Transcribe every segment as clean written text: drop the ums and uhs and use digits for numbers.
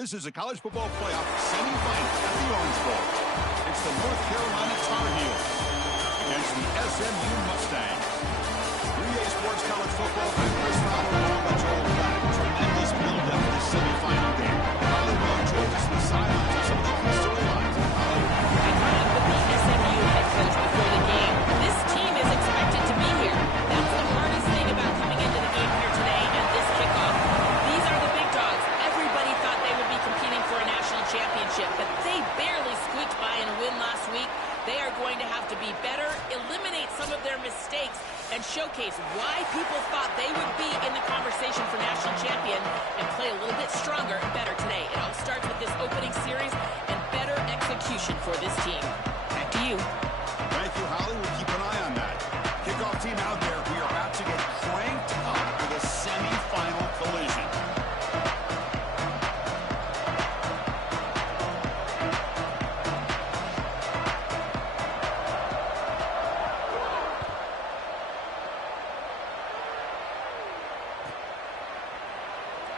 This is a college football playoff semifinal at the Orange Bowl. It's the North Carolina Tar Heels against the SMU Mustangs. 3A Sports College Football, I'm Chris Fowler along with Joel Klatt. Tremendous build-up to the semifinal game. Holly Rowe joins us from the sidelines with some of the key storylines. Holly? I caught up with the SMU head coach before the game. This team is expected to be here. That's the hardest thing about coming into the game here today and this kickoff. These are the big dogs. Everybody thought they would be competing for a national championship, but they barely squeaked by in a win last week. They are going to have to be better, eliminate some of their mistakes, and showcase why people thought they would be in the conversation for national champion and play a little bit stronger and better today. It all starts with this opening series and better execution for this team. Back to you. Thank you, Holly. We'll keep an eye on that. Kickoff team out there. We are about to get cranked up with a semifinal collision.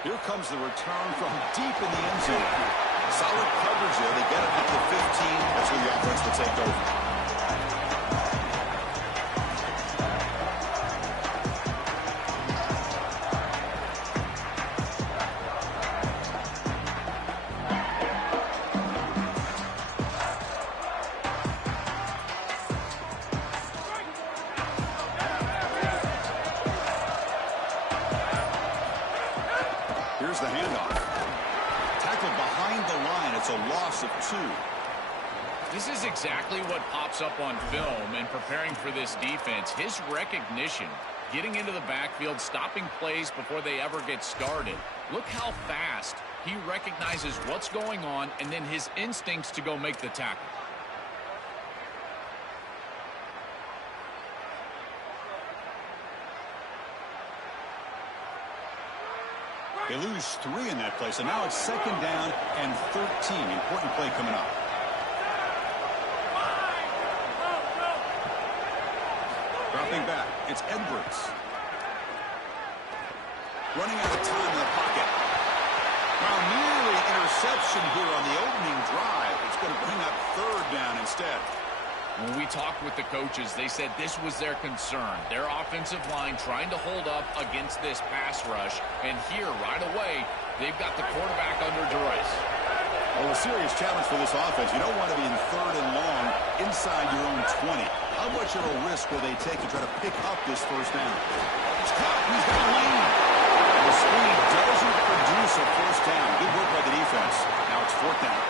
Here comes the return from deep in the end zone. Solid coverage there. They get it up to 15. That's where the offense will take over. Here's the handoff. Tackled behind the line. It's a loss of 2. This is exactly what pops up on film in preparing for this defense. His recognition, getting into the backfield, stopping plays before they ever get started. Look how fast he recognizes what's going on and then his instincts to go make the tackle. They lose 3 in that play, so now it's 2nd down and 13. Important play coming up. Dropping back, it's Edwards. Running out of time in the pocket. Now nearly an interception here on the opening drive. It's going to bring up 3rd down instead. When we talked with the coaches, they said this was their concern. Their offensive line trying to hold up against this pass rush. And here, right away, they've got the quarterback under duress. Well, a serious challenge for this offense. You don't want to be in 3rd and long inside your own 20. How much of a risk will they take to try to pick up this 1st down? It's caught. He's got a lane. The speed doesn't produce a 1st down. Good work by the defense. Now it's 4th down.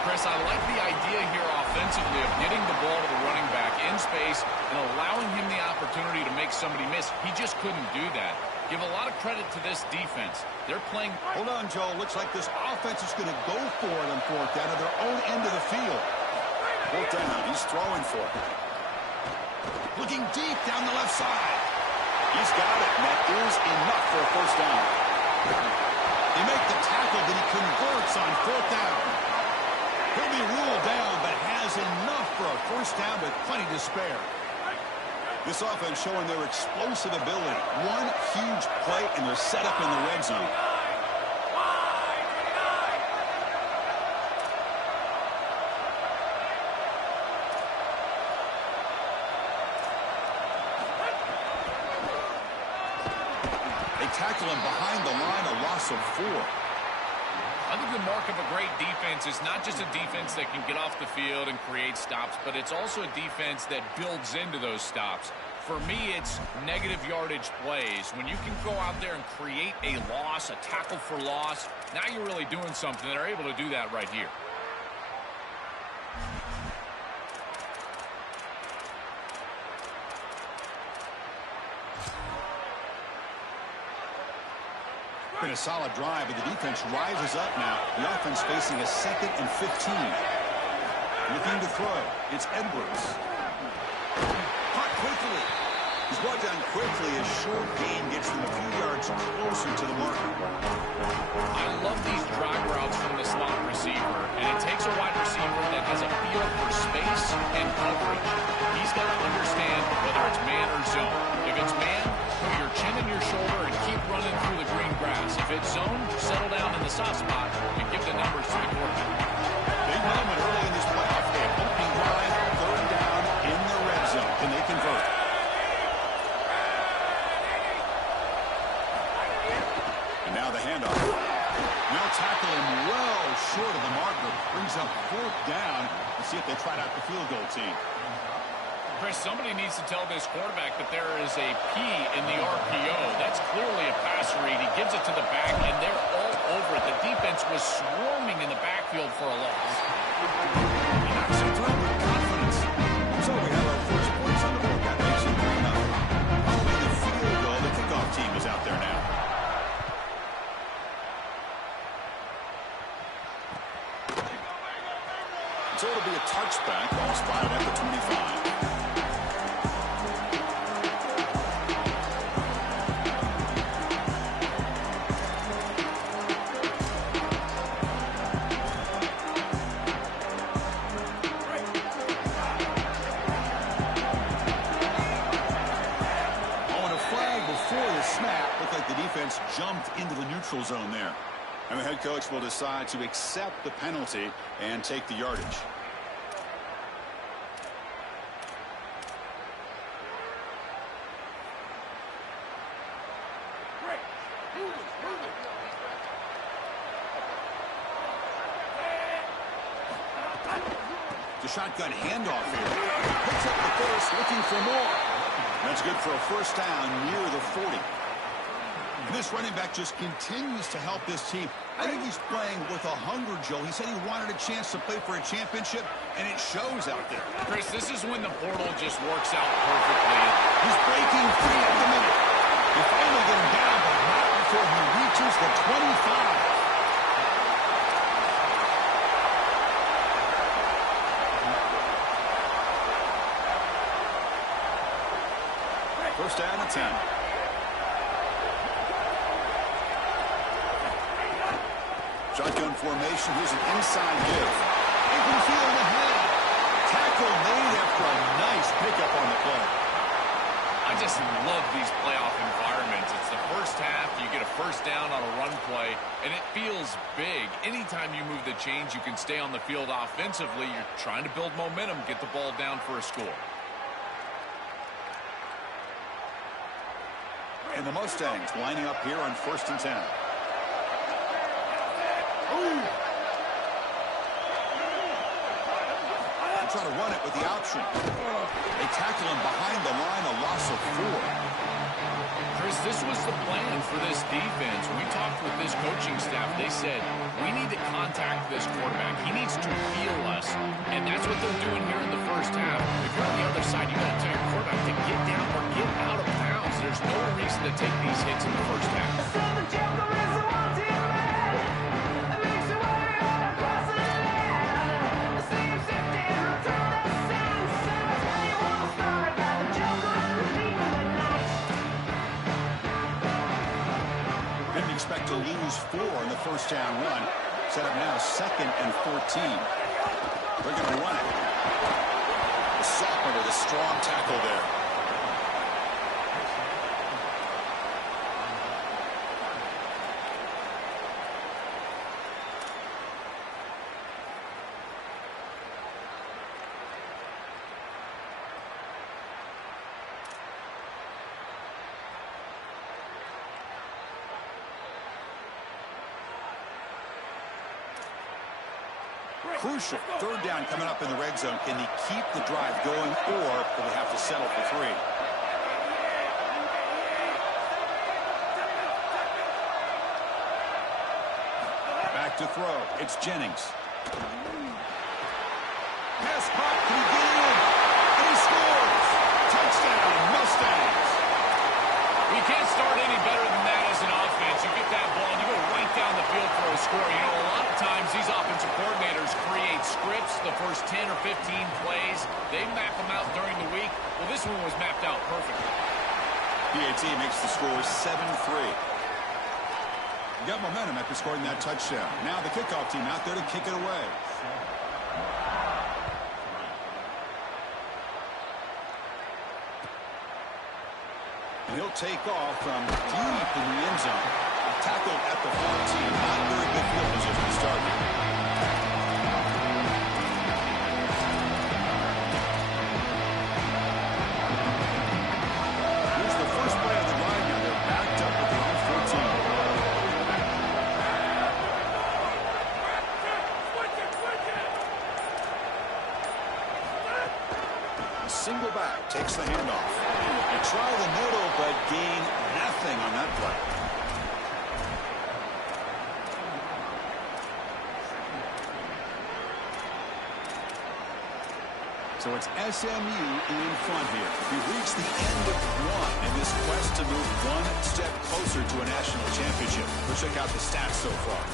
Chris, I like the idea here offensively of getting the ball to the running back in space and allowing him the opportunity to make somebody miss. He just couldn't do that. Give a lot of credit to this defense. They're playing. Hold on, Joe. Looks like this offense is going to go for it on 4th down to their own end of the field. 4th down. He's throwing for it. Looking deep down the left side. He's got it. And that is enough for a 1st down. They make the tackle, but he converts on 4th down. He'll be ruled down, but has enough for a 1st down with plenty to spare. This offense showing their explosive ability. One huge play, and they're set up in the red zone. They tackle him behind the line, a loss of 4. I think the mark of a great defense is not just a defense that can get off the field and create stops, but it's also a defense that builds into those stops. For me, it's negative yardage plays. When you can go out there and create a loss, a tackle for loss, now you're really doing something. They're able to do that right here. Been a solid drive, but the defense rises up now. The offense facing a 2nd and 15. Looking to throw. It's Edwards. Caught quickly. He's brought down quickly. A short gain gets them a few yards closer to the marker. I love these drag routes from the slot receiver, and it takes a wide receiver that has a feel for space and coverage. He's got to understand whether it's man or zone. If it's man, put your chin in your shoulder and keep running through the green grass. If fit zone, settle down in the soft spot, and give the numbers to the quarterback. Big moment early in this playoff game. Opening drive, third down in the red zone. Can they convert? And now the handoff. They'll tackle him well short of the marker. Brings up fourth down. Let's see if they tried out the field goal team. Chris, somebody needs to tell this quarterback that there is a P in the RPO. That's clearly a pass read. He gives it to the back, and they're all over it. The defense was swarming in the backfield for a loss. He knocks it through with confidence. So we have our first points on the board. That makes it 3-0. Probably the field goal. The kickoff team is out there now. So it'll be a touchback. Ball spotted at the 25. Jumped into the neutral zone there. And the head coach will decide to accept the penalty and take the yardage. The shotgun handoff here. Picks up the first, looking for more. That's good for a first down near the 40. And this running back just continues to help this team. I think he's playing with a hunger, Joe. He said he wanted a chance to play for a championship, and it shows out there. Chris, this is when the portal just works out perfectly. He's breaking free at the minute. They finally get him down, but not before he reaches the 25. First down and 10. Shotgun formation. Here's an inside give. Open field ahead. Tackle made after a nice pickup on the play. I just love these playoff environments. It's the first half. You get a first down on a run play, and it feels big. Anytime you move the chains, you can stay on the field offensively. You're trying to build momentum, get the ball down for a score. And the Mustangs lining up here on 1st and 10. They try to run it with the option. They tackle him behind the line, a loss of 4. Chris, this was the plan for this defense. We talked with this coaching staff. They said, we need to contact this quarterback. He needs to feel us. And that's what they're doing here in the first half. If you're on the other side, you got to tell your quarterback to get down or get out of bounds. There's no reason to take these hits in the first half. Didn't expect to lose 4 in the first down run. Set up now 2nd and 14. They're going to run it. The sophomore with a strong tackle there. Crucial. 3rd down coming up in the red zone. Can he keep the drive going, or will they have to settle for 3? Back to throw. It's Jennings. Pass caught. Can he get it in? And he scores. Touchdown, Mustangs. You can't start any better than that as an offense. You get that ball, and you go right down the field for a score. You know, a lot of times these offensive coordinators create scripts the first 10 or 15 plays. They map them out during the week. Well, this one was mapped out perfectly. PAT makes the score 7-3. Got momentum after scoring that touchdown. Now the kickoff team out there to kick it away. And he'll take off from deep in the end zone. Tackled at the 14. Not very good field position to start here. Here's the first play of the drive now. They're backed up at their own 14. Single back, takes the handoff. They try the middle, but gain nothing on that play. So it's SMU in front here. We've reached the end of one in this quest to move one step closer to a national championship. Let's check out the stats so far.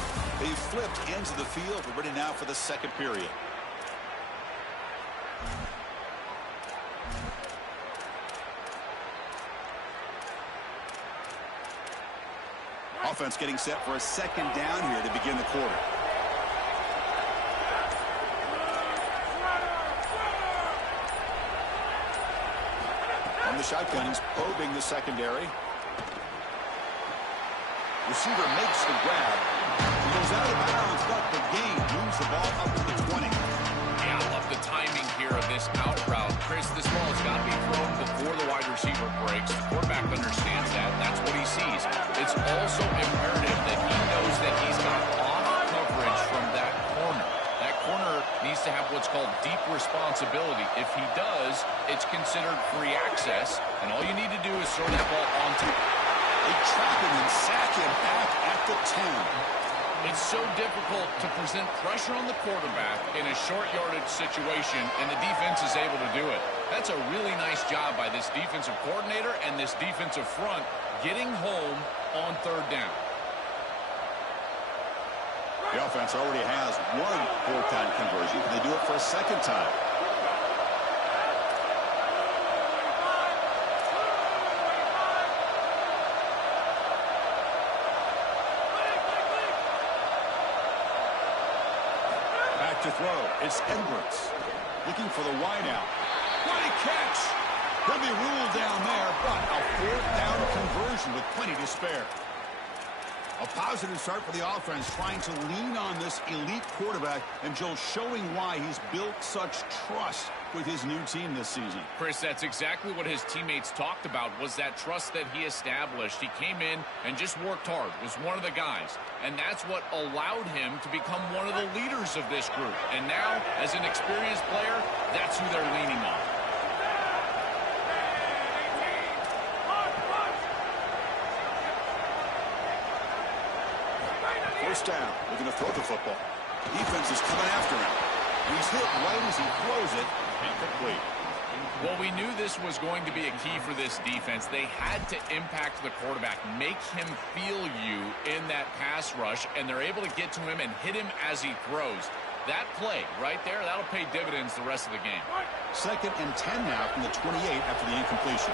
They've flipped ends of the field. We're ready now for the second period. Offense getting set for a second down here to begin the quarter. On the shotgun, he's probing the secondary. Receiver makes the grab. He goes out of bounds, but the gain moves the ball up to the 20. Yeah, I love the timing here of this out route. Chris, this ball has got to be thrown before the wide receiver breaks. The quarterback understands that. That's what he sees. It's also imperative that he knows that he's got off coverage from that corner. That corner needs to have what's called deep responsibility. If he does, it's considered free access, and all you need to do is throw that ball onto him. They trap him and sack him back at the 10. It's so difficult to present pressure on the quarterback in a short yardage situation, and the defense is able to do it. That's a really nice job by this defensive coordinator and this defensive front getting home on third down. The offense already has one fourth-down conversion. Can they do it for a second time? Back to throw. It's Edwards looking for the wideout. Great catch. He'll be ruled down there, but a fourth-down conversion with plenty to spare. A positive start for the offense, trying to lean on this elite quarterback, and Joe showing why he's built such trust with his new team this season. Chris, that's exactly what his teammates talked about, was that trust that he established. He came in and just worked hard, was one of the guys, and that's what allowed him to become one of the leaders of this group. And now, as an experienced player, that's who they're leaning on. First down, looking to throw the football. Defense is coming after him. He's hit right as he throws it. Incomplete. Well, we knew this was going to be a key for this defense. They had to impact the quarterback, make him feel you in that pass rush, and they're able to get to him and hit him as he throws. That play right there, that'll pay dividends the rest of the game. 2nd and 10 now from the 28 after the incompletion.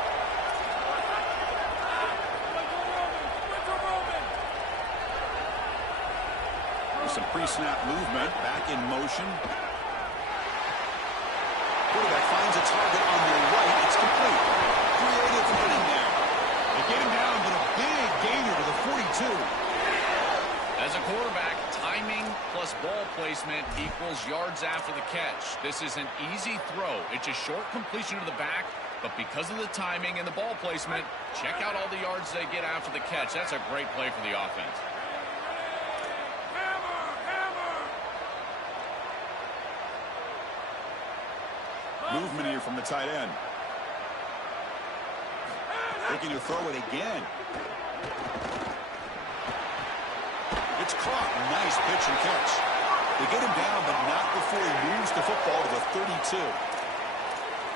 Some pre-snap movement, back in motion. Quarterback finds a target on the right. It's complete. Creative running there. They get him down, but a big gainer to the 42. As a quarterback, timing plus ball placement equals yards after the catch. This is an easy throw. It's a short completion to the back, but because of the timing and the ball placement, check out all the yards they get after the catch. That's a great play for the offense. Movement here from the tight end. Looking to throw it again. It's caught. Nice pitch and catch. They get him down, but not before he moves the football to the 32.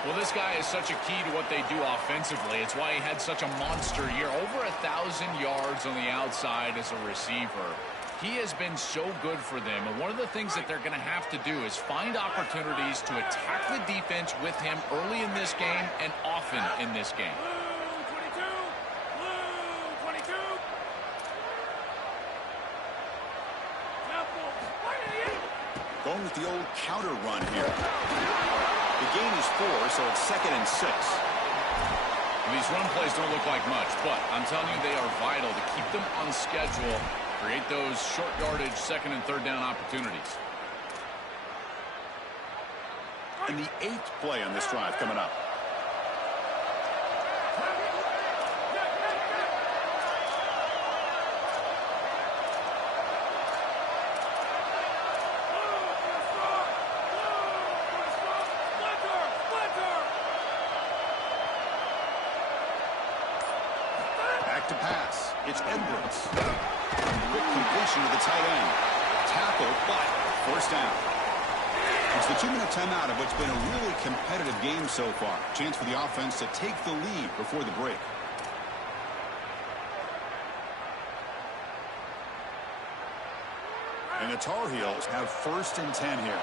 Well, this guy is such a key to what they do offensively. It's why he had such a monster year. Over 1,000 yards on the outside as a receiver. He has been so good for them, and one of the things that they're going to have to do is find opportunities to attack the defense with him early in this game and often in this game. Going with the old counter run here. The gain is 4, so it's 2nd and 6. These run plays don't look like much, but I'm telling you, they are vital to keep them on schedule, create those short yardage second and third down opportunities. And the 8th play on this drive coming up. Back to pass. It's Edwards. Quick completion to the tight end. Tackle, but first down. It's the 2-minute timeout of what's been a really competitive game so far. Chance for the offense to take the lead before the break. And the Tar Heels have 1st and 10 here.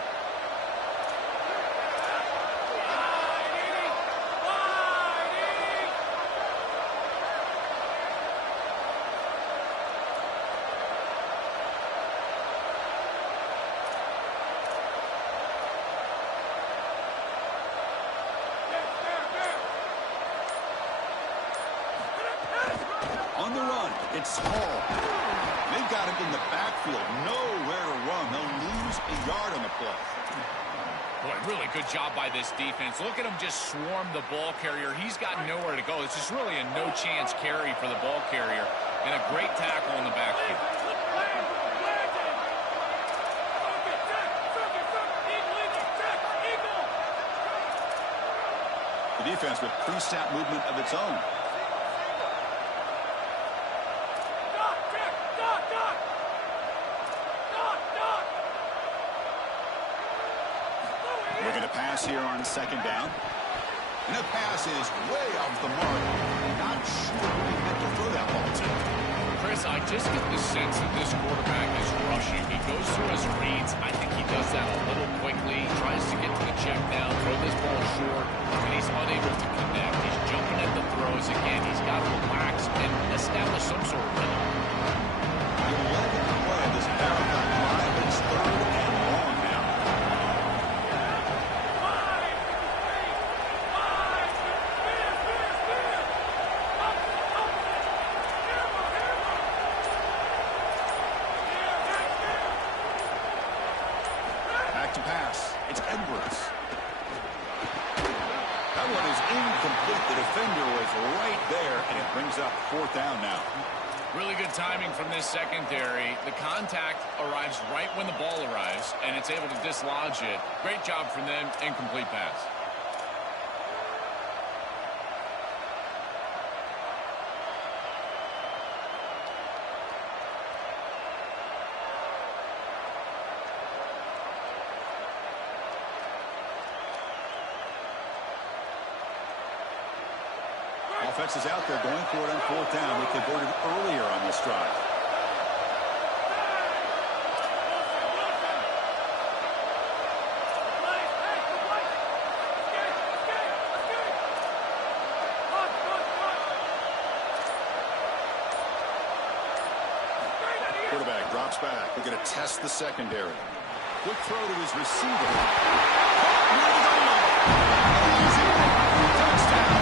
On the run, it's Hall. They've got him in the backfield. Nowhere to run. They'll lose a yard on the play. Boy, really good job by this defense. Look at him just swarm the ball carrier. He's got nowhere to go. It's just really a no-chance carry for the ball carrier. And a great tackle in the backfield. The defense with pre-snap movement of its own. Looking to pass here on 2nd down. And the pass is way off the mark. Not sure who he meant to throw that ball to. Chris, I just get the sense that this quarterback is rushing. He goes through his reads. I think he does that a little quickly. Tries to get to the check down, throw this ball short, and he's unable to connect. He's jumping at the throws again. He's got to relax and establish some sort of rhythm. The 11th play of this marathon drive. It's 3rd and long now. Back to pass. It's Edwards. That one is incomplete. The defender was right there, and it brings up 4th down now. Really good timing from this secondary. The contact arrives right when the ball arrives, and it's able to dislodge it. Great job from them. Incomplete pass. Offense is out there going for it on 4th down. They converted earlier on this drive. Quarterback drops back. We're going to test the secondary. Quick throw to his receiver. Touchdown.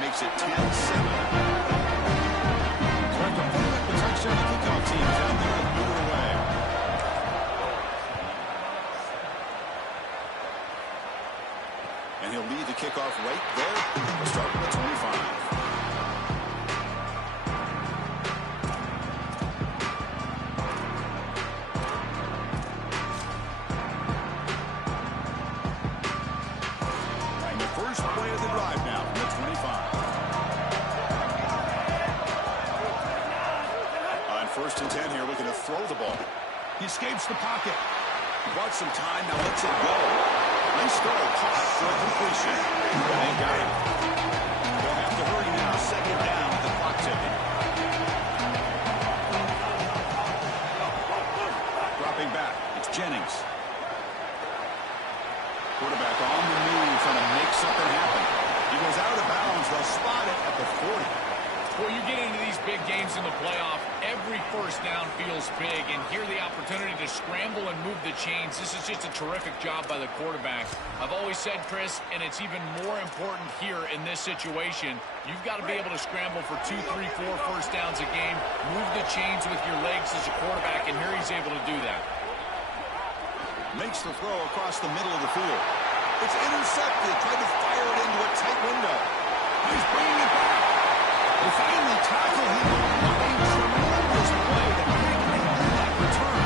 Makes it 10-7. So after pulling up the touchdown, the kickoff team is out there to put it away. And he'll lead the kickoff right there. We'll start with the 25. He escapes the pocket. Bought some time, now lets it go. Nice throw, caught for a completion. And they got him. They'll have to hurry now. 2nd down with the clock ticking. Dropping back, it's Jennings. Quarterback on the move, trying to make something happen. He goes out of bounds. They'll games in the playoff, every first down feels big, and here the opportunity to scramble and move the chains. This is just a terrific job by the quarterback. I've always said, Chris, and it's even more important here in this situation, you've got to be able to scramble for 2, 3, 4 first downs a game, move the chains with your legs as a quarterback, and here he's able to do that. Makes the throw across the middle of the field. It's intercepted. Tried to fire it into a tight window. He's bringing it back. They finally tackle him. What a tremendous play to make that return.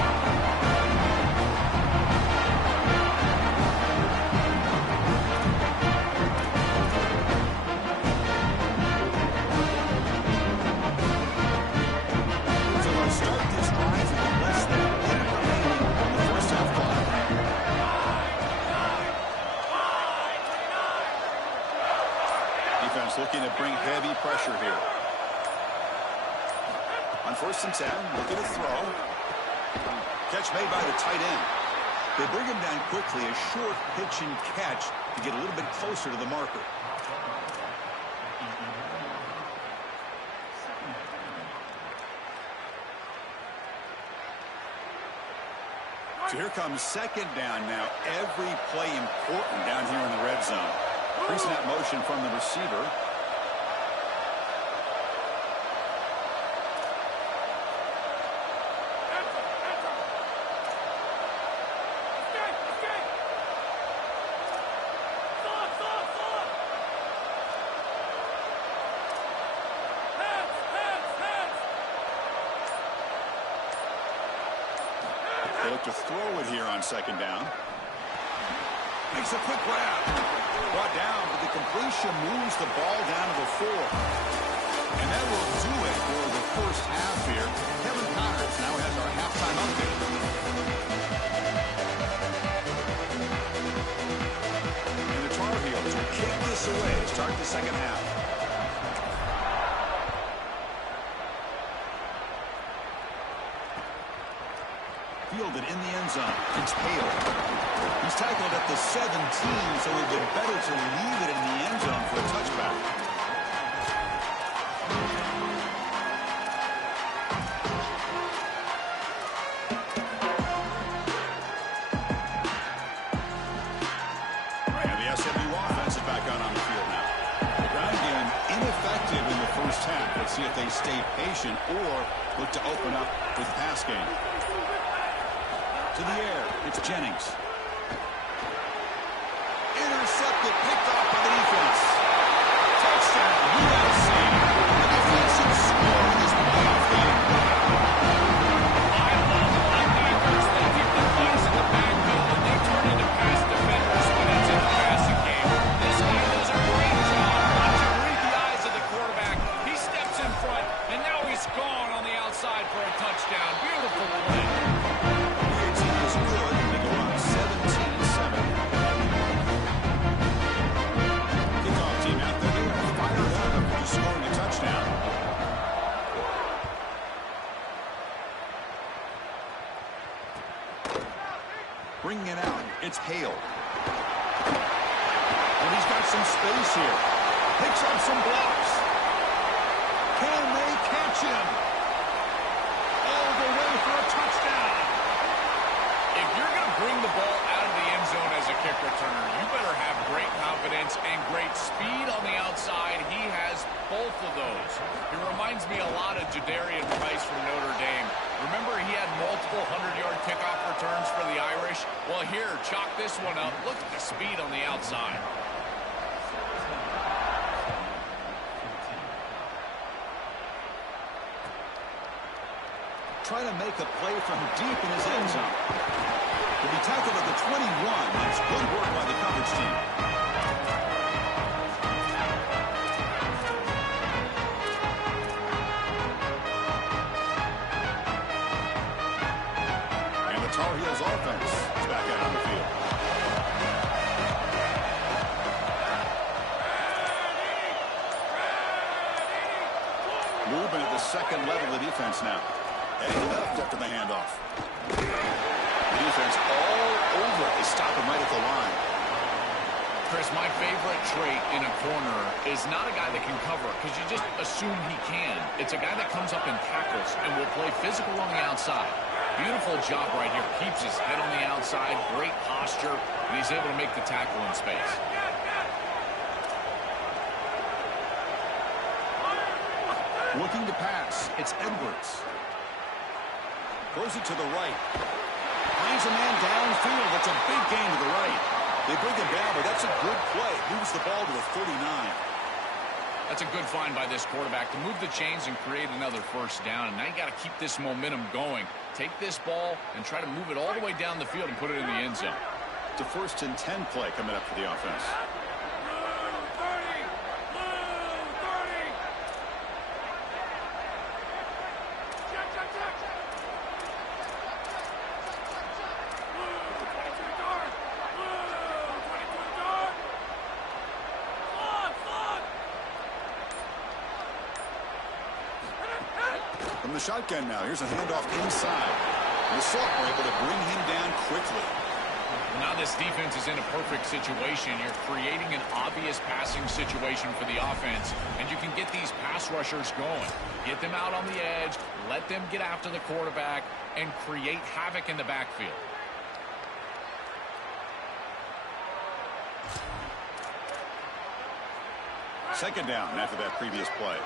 So they'll start this drive with less than a minute remaining on the first half clock. Defense looking to bring heavy pressure here. On 1st and 10, looking to throw. Catch made by the tight end. They bring him down quickly, a short pitch and catch to get a little bit closer to the marker. So here comes 2nd down now. Every play important down here in the red zone. Pre-snap motion from the receiver. They look to throw it here on 2nd down. Makes a quick grab. Brought down, but the completion moves the ball down to the 4. And that will do it for the first half here. Kevin Connors now has our halftime update. And the Tar Heels will kick this away to start the second half. Fielded in the end zone. It's Hale. He's tackled at the 17, so it would be better to leave it in the end zone for a touchback. And the SMU offense is back out on the field now. The ground game ineffective in the first half. Let's see if they stay patient or look to open up with the pass game. To the air, it's Jennings. Intercepted, picked off by the defense. Touchdown, USC. The defensive score in this playoff game. I love linebackers that keep the guys in the backfield and they turn into pass defenders when it's in the passing game. This guy does a great job. Watch him read the eyes of the quarterback. He steps in front, and now he's gone on the outside for a touchdown. Beautiful play. Bringing it out, it's Hale. And he's got some space here. Picks up some blocks. Can they catch him? All the way for a touchdown. If you're going to bring the ball out of the end zone as a kick returner, you better have great confidence and great speed on the outside. He has both of those. He reminds me a lot of Jadarian Price from Notre Dame. Remember, he had multiple 100-yard kickoff returns for the Irish? Well, here, chalk this one up. Look at the speed on the outside. Trying to make a play from deep in his end zone. He'll be tackled at the 21. That's good work by the coverage team. And the Tar Heels offense is back out on the field. Movement at the second level of the defense now. Heading left after the handoff. The defense all over it. They stop him right at the line. Chris, my favorite trait in a corner is not a guy that can cover because you just assume he can. It's a guy that comes up and tackles and will play physical on the outside. Beautiful job right here. Keeps his head on the outside, great posture, and he's able to make the tackle in space. Looking to pass. It's Edwards. Throws it to the right. Finds a man downfield. That's a big gain to the right. They bring him down, but that's a good play. Moves the ball to the 39. That's a good find by this quarterback to move the chains and create another first down. And now you got to keep this momentum going. Take this ball and try to move it all the way down the field and put it in the end zone. It's a 1st and 10 play coming up for the offense. From the shotgun now, here's a handoff inside. And the Sauk were able to bring him down quickly. Now this defense is in a perfect situation. You're creating an obvious passing situation for the offense, and you can get these pass rushers going. Get them out on the edge, let them get after the quarterback, and create havoc in the backfield. Second down after that previous play.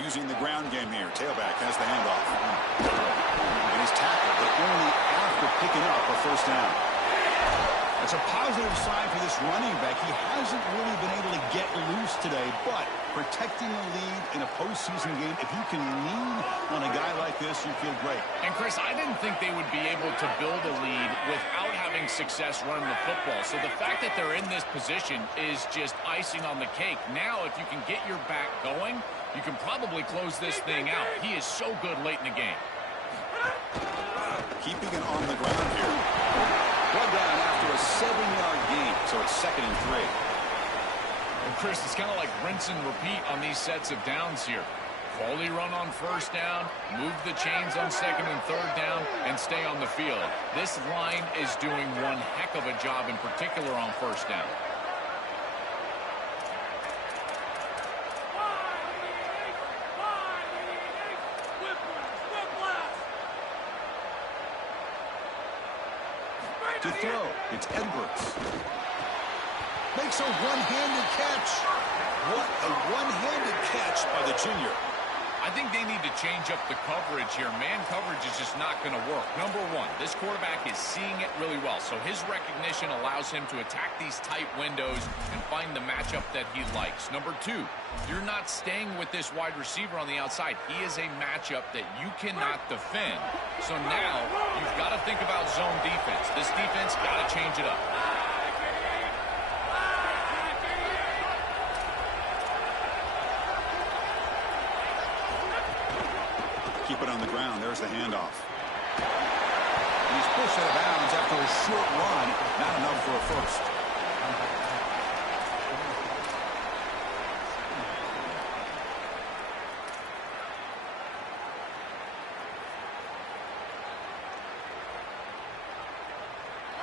Using the ground game here. Tailback has the handoff. And he's tackled, but only after picking up a first down. It's a positive sign for this running back. He hasn't really been able to get loose today, but protecting a lead in a postseason game, if you can lean on a guy like this, you feel great. And, Chris, I didn't think they would be able to build a lead without having success running the football. So the fact that they're in this position is just icing on the cake. Now, if you can get your back going, you can probably close this thing out. He is so good late in the game. Keeping it on the ground here. One down after a 7-yard gain, so it's 2nd and 3. And Chris, it's kind of like rinse and repeat on these sets of downs here. Quality run on first down, move the chains on 2nd and 3rd down, and stay on the field. This line is doing one heck of a job, in particular on first down. To throw, it's Edwards. Makes a one-handed catch. What a one-handed catch by the junior. I think they need to change up the coverage here. Man coverage is just not going to work. Number one, this quarterback is seeing it really well, so his recognition allows him to attack these tight windows and find the matchup that he likes. Number two, you're not staying with this wide receiver on the outside. He is a matchup that you cannot defend. So now you've got to think about zone defense. This defense got to change it up. Keep it on the ground. There's the handoff. And he's pushed out of bounds after a short run. Not enough for a first.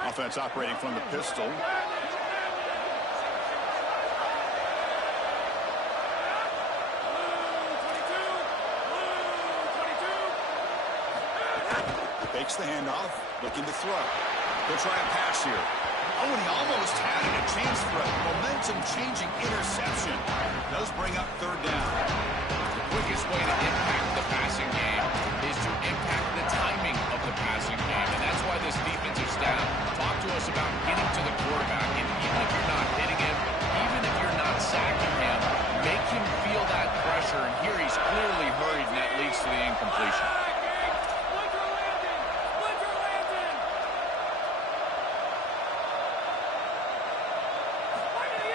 Offense operating from the pistol. Takes the handoff, looking to throw. They'll try a pass here. Oh, and he almost had it. A chance for a momentum-changing interception. Does bring up 3rd down. The quickest way to impact the passing game is to impact the timing of the passing game, and that's why this defensive staff talked to us about getting to the quarterback, and even if you're not hitting him, even if you're not sacking him, make him feel that pressure, and here he's clearly hurried, and that leads to the incompletion.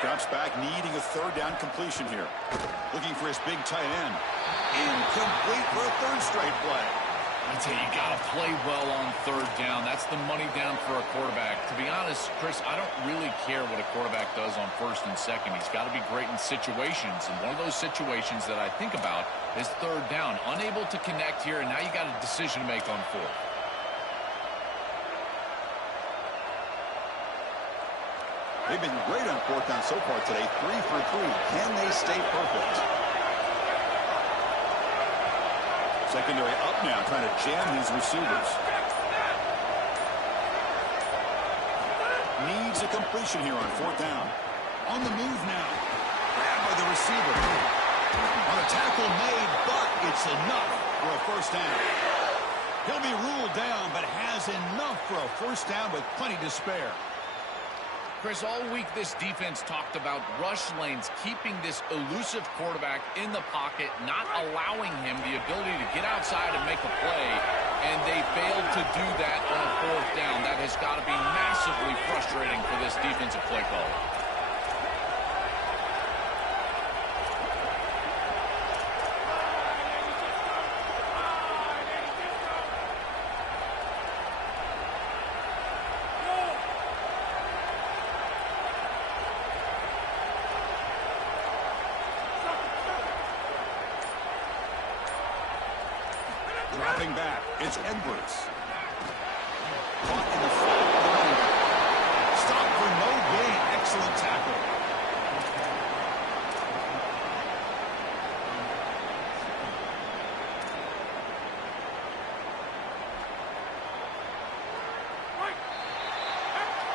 Drops back, needing a 3rd down completion here. Looking for his big tight end. Incomplete for a 3rd straight play. I tell you, you got to play well on third down. That's the money down for a quarterback. To be honest, Chris, I don't really care what a quarterback does on first and second. He's got to be great in situations, and one of those situations that I think about is third down. Unable to connect here, and now you got a decision to make on fourth. They've been great on fourth down so far today. 3 for 3. Can they stay perfect? Secondary up now, trying to jam these receivers. Needs a completion here on fourth down. On the move now. Grabbed by the receiver. On a tackle made, but it's enough for a first down. He'll be ruled down, but has enough for a first down with plenty to spare. Chris, all week this defense talked about rush lanes, keeping this elusive quarterback in the pocket, not allowing him the ability to get outside and make a play, and they failed to do that on a fourth down. That has got to be massively frustrating for this defensive play caller. Dropping back, it's Edwards. Caught in the flat of the running back. Stop for no gain. Excellent tackle.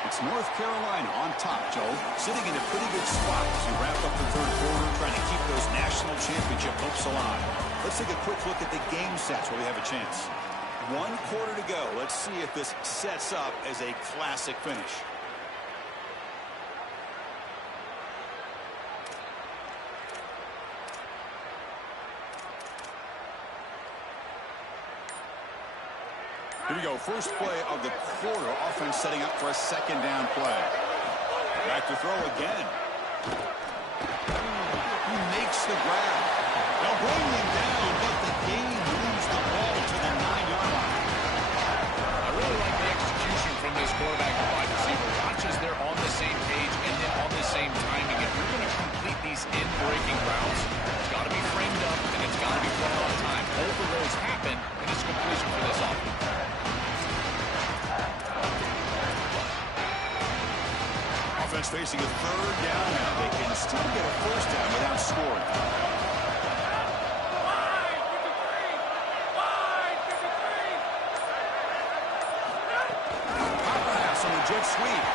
It's North Carolina on top, Joe. Sitting in a pretty good spot as we wrap up the third quarter, trying to keep those national championship hopes alive. Let's take a quick look at the game stats where we have a chance. 1 quarter to go. Let's see if this sets up as a classic finish. Here we go. First play of the quarter. Offense setting up for a second down play. Back to throw again. He makes the grab. They'll bring him down, but the game moves the ball to the 9-yard line. I really like the execution from this quarterback and wide receiver. Watches they're on the same page and then on the same timing. If you're going to complete these in-breaking routes, it's got to be framed up and it's got to be thrown on time. Both of those happen, and it's completion for this offense. Offense facing a third down now. They can still get a first down without scoring. Papas on the jet sweep.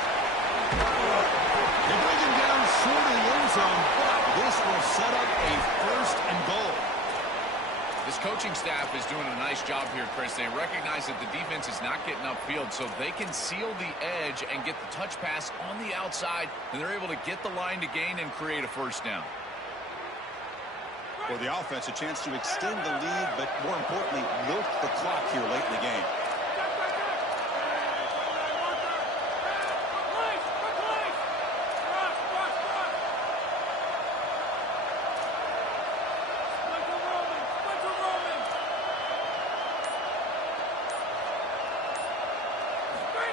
They bring him down short of the end zone, but this will set up a first and goal. This coaching staff is doing a nice job here, Chris. They recognize that the defense is not getting upfield, so they can seal the edge and get the touch pass on the outside, and they're able to get the line to gain and create a first down. For the offense, a chance to extend the lead, but more importantly, milk the clock here late in the game.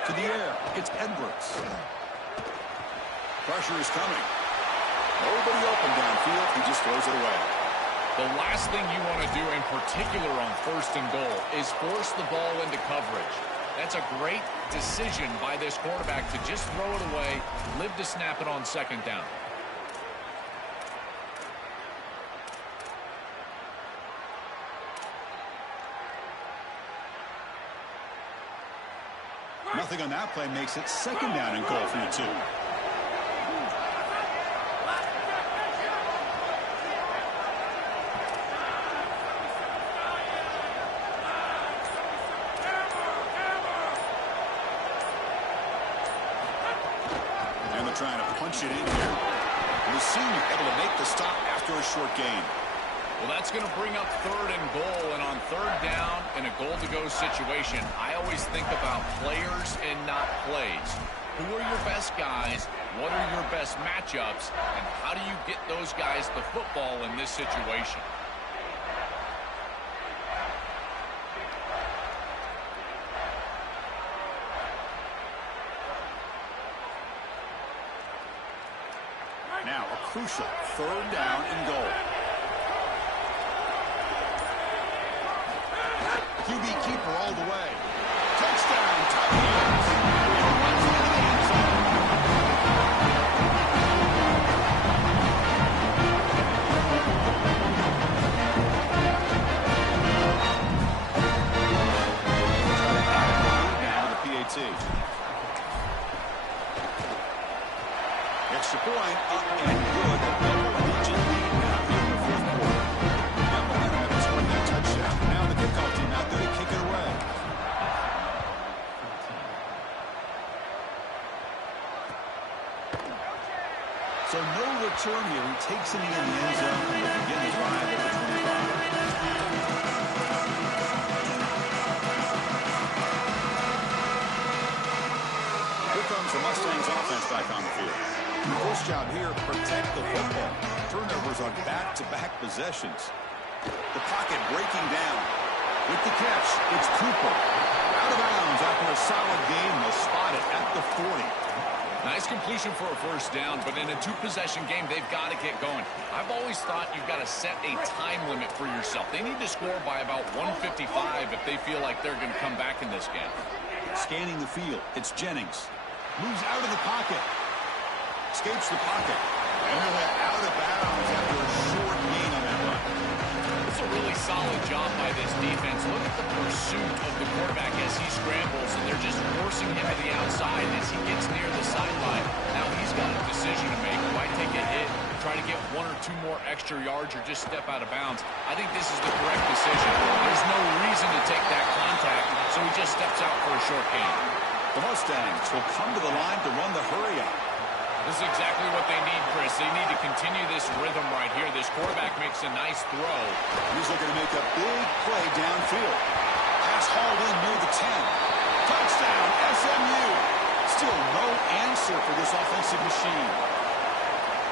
To the air, it's Edwards. Pressure is coming. Nobody open downfield, he just throws it away. The last thing you want to do in particular on first and goal is force the ball into coverage. That's a great decision by this quarterback to just throw it away, live to snap it on second down. Nothing on that play makes it second down and goal from the 2. And they're trying to punch it in here. And the senior able to make the stop after a short gain. Well, that's going to bring up third and goal, and on third down in a goal-to-go situation, I always think about players and not plays. Who are your best guys? What are your best matchups? And how do you get those guys the football in this situation? Now a crucial 3rd down and goal. QB keeper all the way. Touchdown, Titans! Runs into the end zone. Now the PAT. Extra point up and good. Double-digit lead now here in the 4th quarter. Now we're going to have to score that touchdown. Now the kickoff team out there to kick it away. So no return here. He takes it in the end zone and will begin the drive at the 25. Here comes the Mustangs offense back on the field. The first job here, protect the football. Turnovers on back-to-back possessions. The pocket breaking down. With the catch, it's Cooper. Out of bounds after a solid game. They'll spot it at the 40. Nice completion for a first down, but in a 2-possession game, they've got to get going. I've always thought you've got to set a time limit for yourself. They need to score by about 155 if they feel like they're going to come back in this game. Scanning the field, it's Jennings. Moves out of the pocket. Escapes the pocket. And he'll head out of bounds after a short gain on that run. It's a really solid job by this defense. Look at the pursuit of the quarterback as he scrambles, and they're just forcing him to the outside as he gets near the sideline. Now he's got a decision to make. Do I take a hit, try to get 1 or 2 more extra yards, or just step out of bounds? I think this is the correct decision. There's no reason to take that contact, so he just steps out for a short gain. The Mustangs will come to the line to run the hurry-up. This is exactly what they need, Chris. They need to continue this rhythm right here. This quarterback makes a nice throw. He's looking to make a big play downfield. Pass hauled in near the 10. Touchdown, SMU. Still no answer for this offensive machine.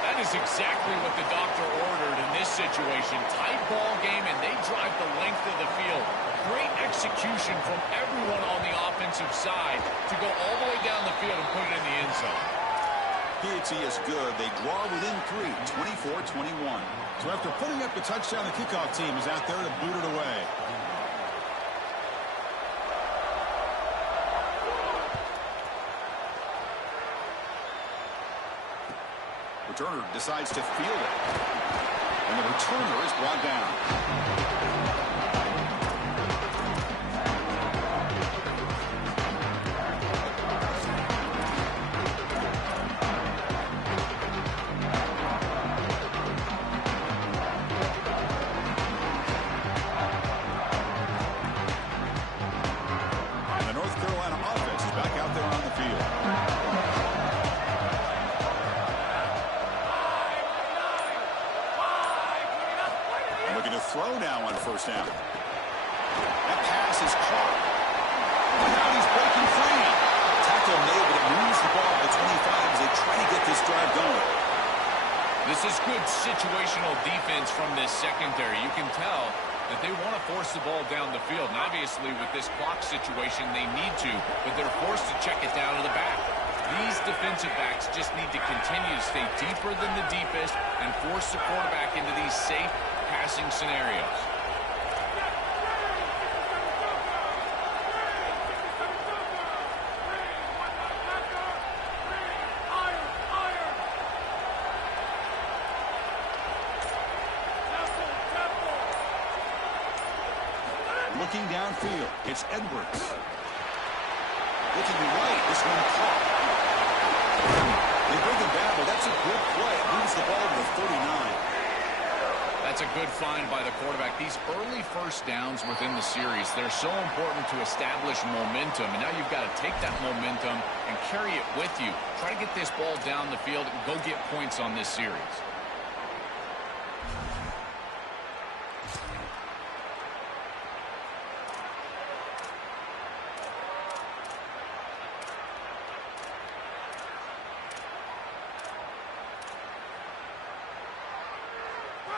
That is exactly what the doctor ordered in this situation. Tight ball game, and they drive the length of the field. Great execution from everyone on the offensive side to go all the way down the field and put it in the end zone. PAT is good. They draw within 3, 24-21. So after putting up the touchdown, the kickoff team is out there to boot it away. Returner decides to field it. And the returner is brought down. Throw now on first down. That pass is caught. And now he's breaking free. Tackle made, but it moves the ball to the 25 as they try to get this drive going. This is good situational defense from this secondary. You can tell that they want to force the ball down the field. And obviously, with this clock situation, they need to, but they're forced to check it down to the back. These defensive backs just need to continue to stay deeper than the deepest and force the quarterback into these safe passing scenarios. Looking downfield, it's Edwards. Looking right, this one caught. They bring him down, but that's a good play. It moves the ball to the 39. That's a good find by the quarterback. These early first downs within the series, they're so important to establish momentum. And now you've got to take that momentum and carry it with you. Try to get this ball down the field and go get points on this series.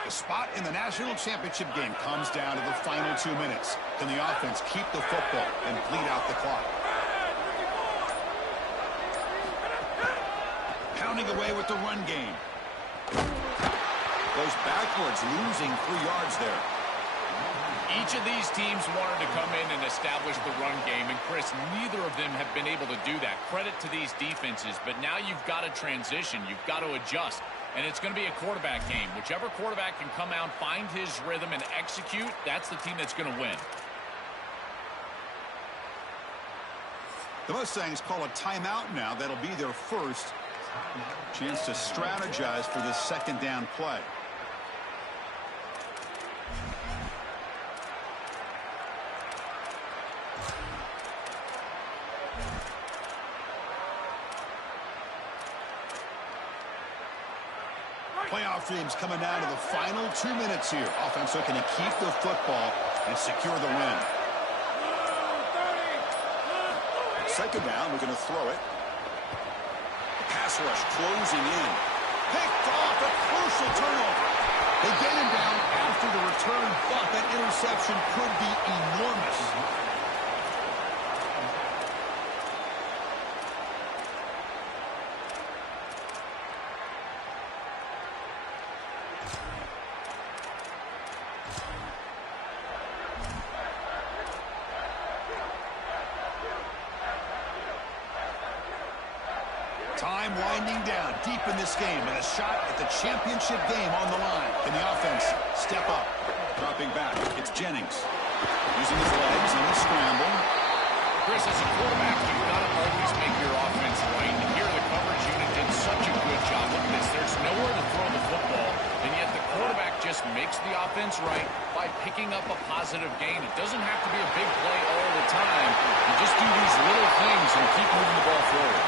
The spot in the national championship game comes down to the final 2 minutes. Can the offense keep the football and bleed out the clock? Pounding away with the run game. Goes backwards, losing 3 yards there. Each of these teams wanted to come in and establish the run game, and Chris, neither of them have been able to do that. Credit to these defenses, but now you've got to transition. You've got to adjust, and it's going to be a quarterback game. Whichever quarterback can come out, find his rhythm, and execute, that's the team that's going to win. The Mustangs call a timeout now. That'll be their first chance to strategize for this second down play. Playoff dreams coming down to the final 2 minutes here. Offense looking to keep the football and secure the win. Second down, we're going to throw it. The pass rush closing in. Picked off, a crucial turnover. They get him down after the return, but that interception could be enormous. Time winding down deep in this game, and a shot at the championship game on the line. Can the offense step up? Dropping back, it's Jennings. Using his legs in the scramble. Chris, as a quarterback, you've got to always make your offense right. And here the coverage unit did such a good job. Look at this. There's nowhere to throw the football, and yet the quarterback just makes the offense right by picking up a positive gain. It doesn't have to be a big play all the time. You just do these little things and keep moving the ball forward.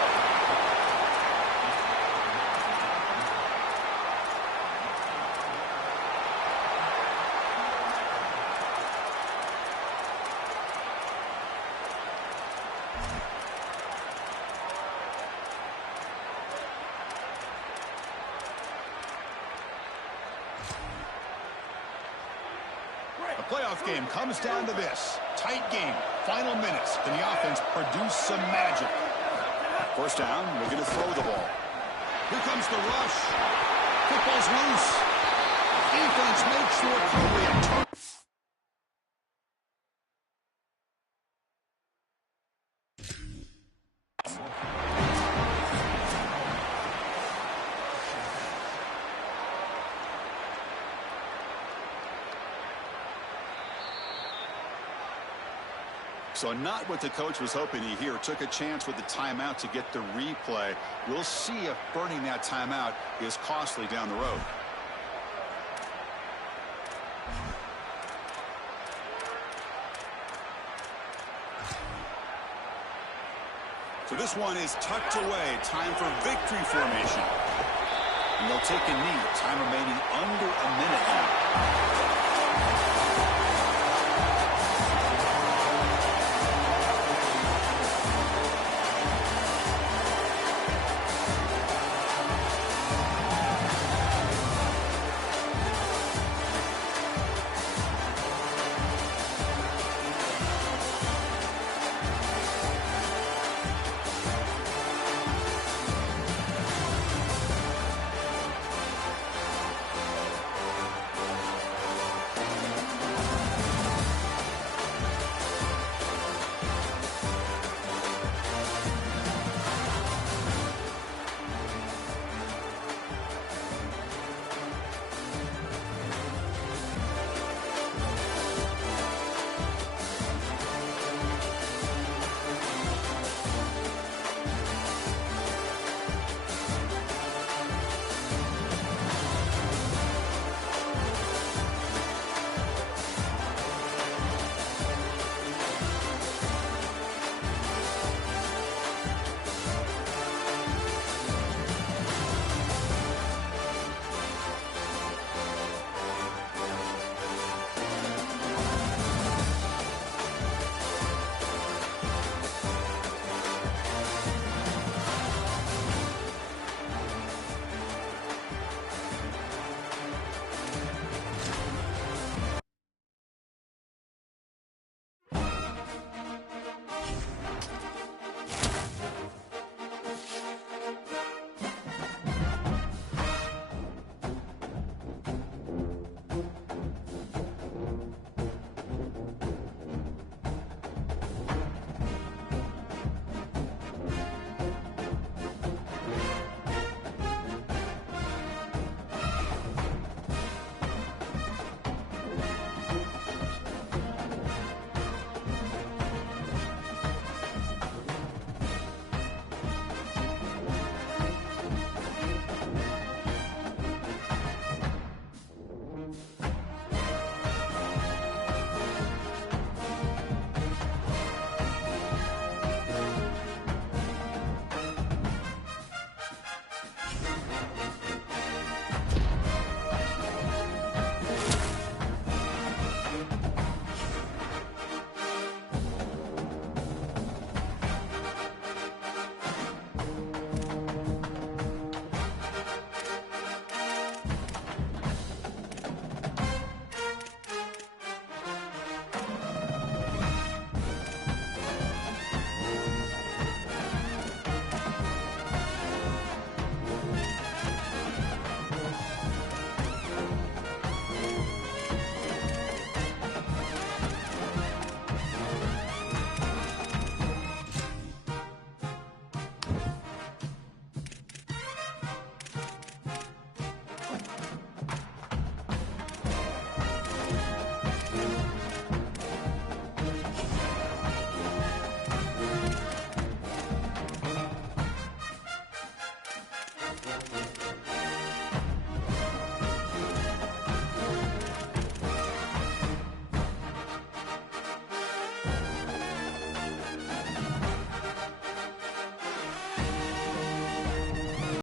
The playoff game comes down to this. Tight game, final minutes. Can the offense produce some magic? First down, we're going to throw the ball. Here comes the rush. Football's loose. Defense makes the recovery and turn. So not what the coach was hoping to hear. Took a chance with the timeout to get the replay. We'll see if burning that timeout is costly down the road. So this one is tucked away. Time for victory formation. And they'll take a knee. Time remaining under a minute now.